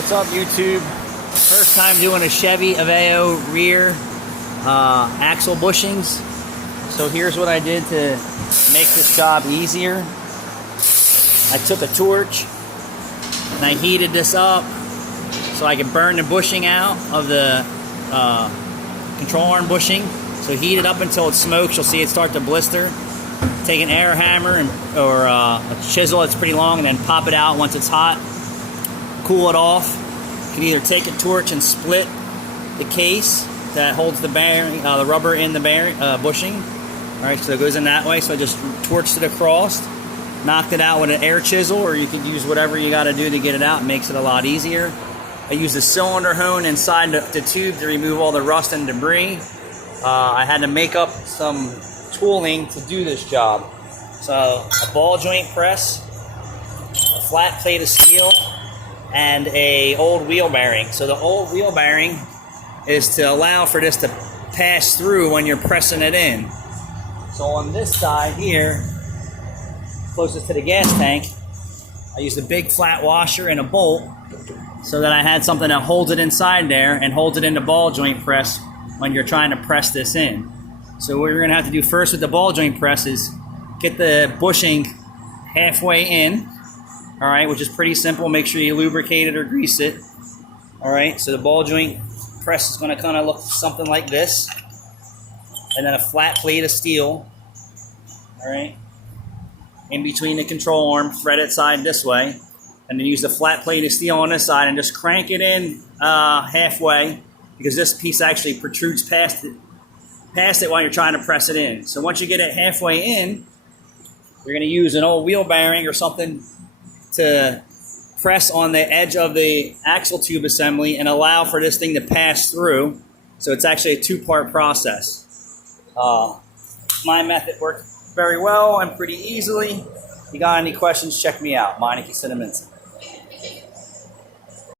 What's up, YouTube? First time doing a Chevy Aveo rear axle bushings. So here's what I did to make this job easier. I took a torch and I heated this up so I could burn the bushing out of the control arm bushing. So heat it up until it smokes. You'll see it start to blister. Take an air hammer or a chisel that's pretty long and then pop it out once it's hot. Cool it off. You can either take a torch and split the case that holds the bearing, the rubber in the bearing, bushing. All right, so it goes in that way. So I just torched it across, knocked it out with an air chisel, or you could use whatever you got to do to get it out. It makes it a lot easier. I used a cylinder hone inside the tube to remove all the rust and debris. I had to make up some tooling to do this job. So a ball joint press, a flat plate of steel, and a old wheel bearing. So the old wheel bearing is to allow for this to pass through when you're pressing it in. So on this side here, closest to the gas tank, I used a big flat washer and a bolt so that I had something that holds it inside there and holds it in the ball joint press when you're trying to press this in. So what you're gonna have to do first with the ball joint press is get the bushing halfway in, all right, which is pretty simple. Make sure you lubricate it or grease it. All right, so the ball joint press is gonna kind of look something like this. And then a flat plate of steel, all right, in between the control arm, thread it side this way, and then use the flat plate of steel on this side and just crank it in halfway, because this piece actually protrudes past it while you're trying to press it in. So once you get it halfway in, you're gonna use an old wheel bearing or something to press on the edge of the axle tube assembly and allow for this thing to pass through. So it's actually a two-part process. My method worked very well and pretty easily. If you got any questions, check me out. Meineke Cinnamon.